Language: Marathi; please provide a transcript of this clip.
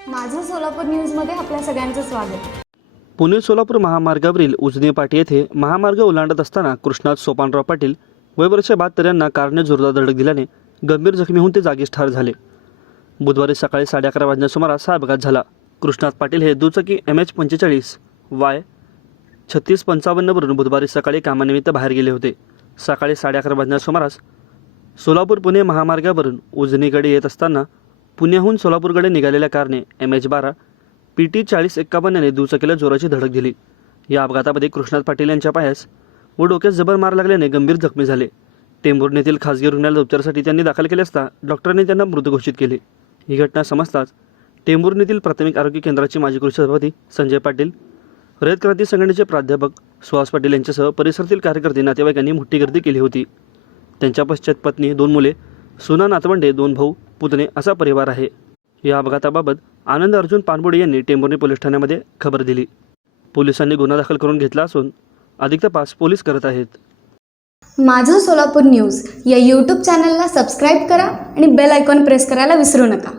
सोलापूर न्यूजमध्ये आपल्या सगळ्यांचं स्वागत. पुणे सोलापूर महामार्गावरील उजनी पाटी येथे महामार्ग ओलांडत असताना कृष्णात सोपानराव पाटील वयवर्ष बहात्तर यांना कारने जोरदार धडक दिल्याने गंभीर जखमी होऊन ते जागीच ठार झाले. बुधवारी सकाळी साडे अकरा वाजण्या सुमारास हा अपघात झाला. कृष्णात पाटील हे दुचाकी एम एच पंचेचाळीस वाय छत्तीस पंचावन्नवरून बुधवारी सकाळी कामानिमित्त बाहेर गेले होते. सकाळी साडे अकरा वाजण्या सुमारास सोलापूर पुणे महामार्गावरून उजनीकडे येत असताना पुण्याहून सोलापूरकडे निघालेल्या कारने एम एच बारा पी टी चाळीस एक्कावन्न याने दुचाकीला जोराची धडक दिली. या अपघातामध्ये कृष्णात पाटील यांच्या पायास व डोक्यात जबर मार लागल्याने गंभीर जखमी झाले. टेंभुर्णी येथील खासगी रुग्णालयात उपचारासाठी त्यांनी दाखल केले असता डॉक्टरांनी त्यांना मृत घोषित केले. ही घटना समजताच टेंभुर्णी येथील प्राथमिक आरोग्य केंद्राचे माजी कृषी सभापती संजय पाटील रयत क्रांती संघटनेचे प्राध्यापक सुहास पाटील यांच्यासह परिसरातील कार्यकर्ते नातेवाईकांनी मोठी गर्दी केली होती. त्यांच्या पश्चात पत्नी दोन मुले सुना नातवंडे दोन भाऊ पुतणे असा परिवार आहे. या अपघाताबाबत आनंद अर्जुन पानबुडे यांनी टेंभुर्णी पोलीस ठाण्यामध्ये खबर दिली. पोलिसांनी गुन्हा दाखल करून घेतला असून अधिक तपास पोलीस करत आहेत. माझं सोलापूर न्यूज या यूट्यूब चॅनलला सबस्क्राईब करा आणि बेल आयकॉन प्रेस करायला विसरू नका.